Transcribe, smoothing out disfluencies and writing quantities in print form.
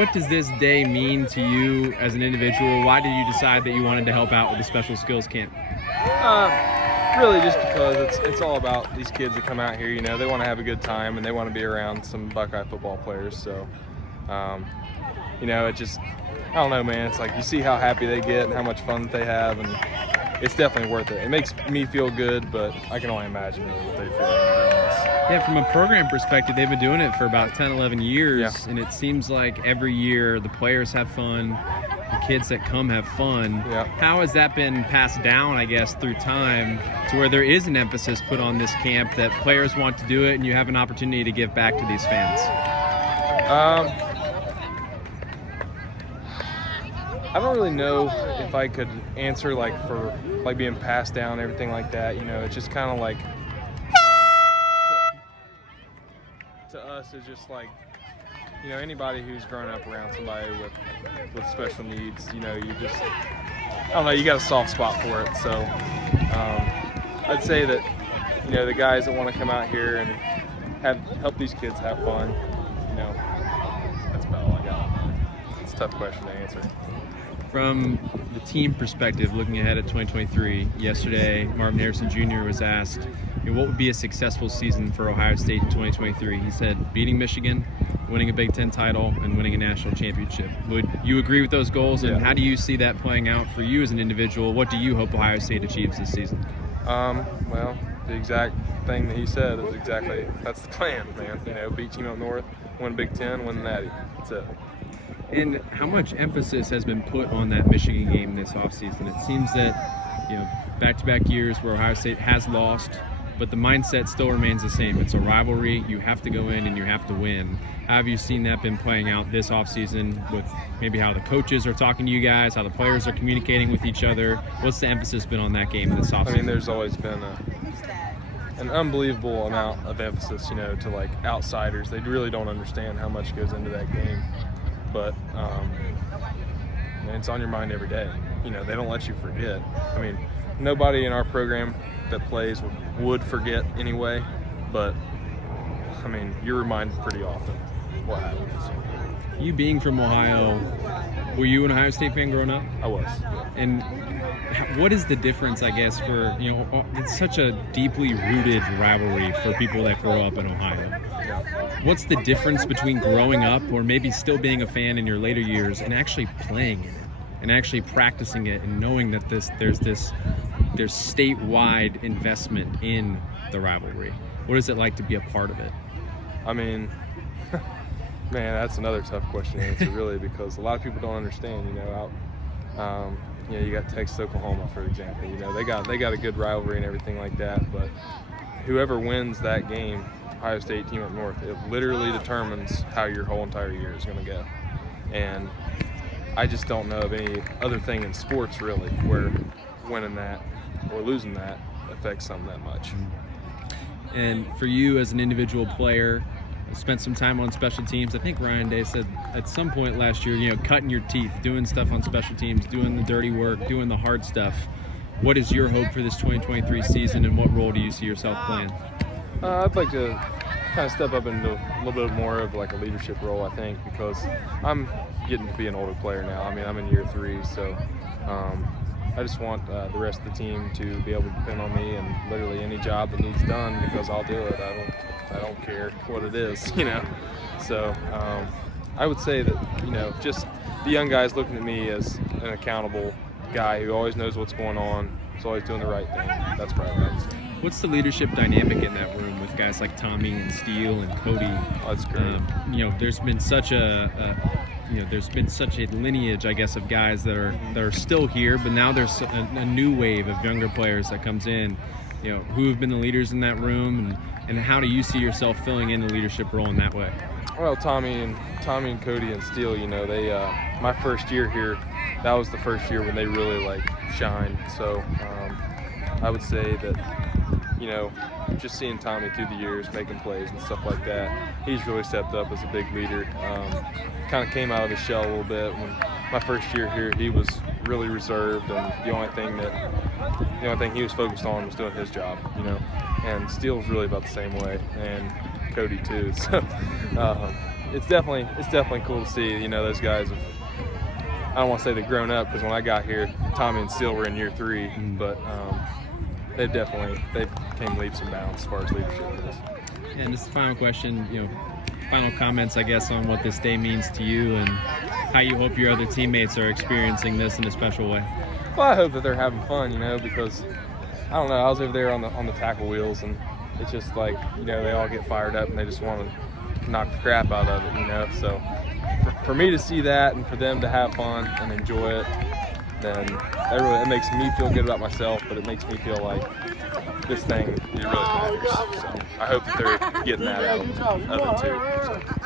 What does this day mean to you as an individual? Why did you decide that you wanted to help out with the special skills camp? Really just because it's all about these kids that come out here. You know, they want to have a good time and they want to be around some Buckeye football players. So, you know, it just, I don't know, man. It's like you see how happy they get and how much fun that they have, and it's definitely worth it. It makes me feel good, but I can only imagine really what they feel when they're doing this. Yeah, from a program perspective, they've been doing it for about 10, 11 years, Yeah. and it seems like every year the players have fun, the kids that come have fun. Yeah. How has that been passed down, I guess, through time to where there is an emphasis put on this camp that players want to do it and you have an opportunity to give back to these fans? I don't really know if I could answer for being passed down and everything like that. You know, it's just kind of like to us, it's just like, you know, anybody who's grown up around somebody with special needs, you know, you just, I don't know, you got a soft spot for it. So I'd say that, you know, the guys that want to come out here and help these kids have fun, you know, that's about all I got. It's a tough question to answer. From the team perspective, looking ahead at 2023, yesterday Marvin Harrison Jr. was asked, you know, what would be a successful season for Ohio State in 2023? He said beating Michigan, winning a Big Ten title, and winning a national championship. Would you agree with those goals? And how do you see that playing out for you as an individual? What do you hope Ohio State achieves this season? Well, the exact thing that he said is that's the plan, man. You know, beat Team Up North, win Big Ten, win the Natty. That's it. And how much emphasis has been put on that Michigan game this offseason? It seems that, you know, back-to-back years where Ohio State has lost, but the mindset still remains the same. It's a rivalry. You have to go in and you have to win. How have you seen that been playing out this offseason with maybe how the coaches are talking to you guys, how the players are communicating with each other? What's the emphasis been on that game this offseason? I mean, there's always been an unbelievable amount of emphasis, you know, to like outsiders. They really don't understand how much goes into that game. But it's on your mind every day. You know, they don't let you forget. I mean, nobody in our program that plays would forget anyway, but I mean, you're reminded pretty often what happens. You being from Ohio, were you an Ohio State fan growing up? I was. Yeah. And what is the difference, I guess, for, you know, it's such a deeply rooted rivalry for people that grow up in Ohio. Yeah. What's the difference between growing up or maybe still being a fan in your later years and actually playing in it and actually practicing it and knowing that there's statewide investment in the rivalry? What is it like to be a part of it? I mean, man, that's another tough question to answer, really, because a lot of people don't understand. You know, you know, you got Texas, Oklahoma, for example. You know, they got a good rivalry and everything like that. But whoever wins that game, Ohio State, Team Up North, it literally determines how your whole entire year is going to go. And I just don't know of any other thing in sports really where winning that or losing that affects something that much. And for you as an individual player, spent some time on special teams. I think Ryan Day said at some point last year, you know, cutting your teeth, doing stuff on special teams, doing the dirty work, doing the hard stuff. What is your hope for this 2023 season, and what role do you see yourself playing? I'd like to kind of step up into a little bit more of like a leadership role, I think, because I'm getting to be an older player now. I mean, I'm in year 3, so I just want the rest of the team to be able to depend on me and literally any job that needs done, because I'll do it. I don't care what it is, you know. So I would say that, you know, just the young guys looking at me as an accountable guy who always knows what's going on, is always doing the right thing. That's probably what I would say. What's the leadership dynamic in that room with guys like Tommy and Steele and Cody? Oh, that's great. You know, there's been such a lineage, I guess, of guys that are still here, but now there's a new wave of younger players that comes in. You know, who have been the leaders in that room, and how do you see yourself filling in the leadership role in that way? Well, Tommy and Cody and Steele, you know, they my first year here, that was the first year when they really like shined. So I would say that, you know, just seeing Tommy through the years making plays and stuff like that, he's really stepped up as a big leader. Kind of came out of his shell a little bit. When my first year here, he was really reserved, and the only thing he was focused on was doing his job, you know. And Steele's really about the same way, and Cody too. So it's definitely cool to see. You know, those guys have, I don't want to say they've grown up, because when I got here, Tommy and Steele were in year 3, but they've came leaps and bounds as far as leadership goes. And just the final question, final comments, I guess, on what this day means to you and how you hope your other teammates are experiencing this in a special way. Well, I hope that they're having fun, because I don't know, I was over there on the tackle wheels, and it's just like, they all get fired up and they just want to knock the crap out of it, so for me to see that and for them to have fun and enjoy it, then it makes me feel good about myself, but it makes me feel like this thing really matters. So I hope that they're getting that out of it too. So.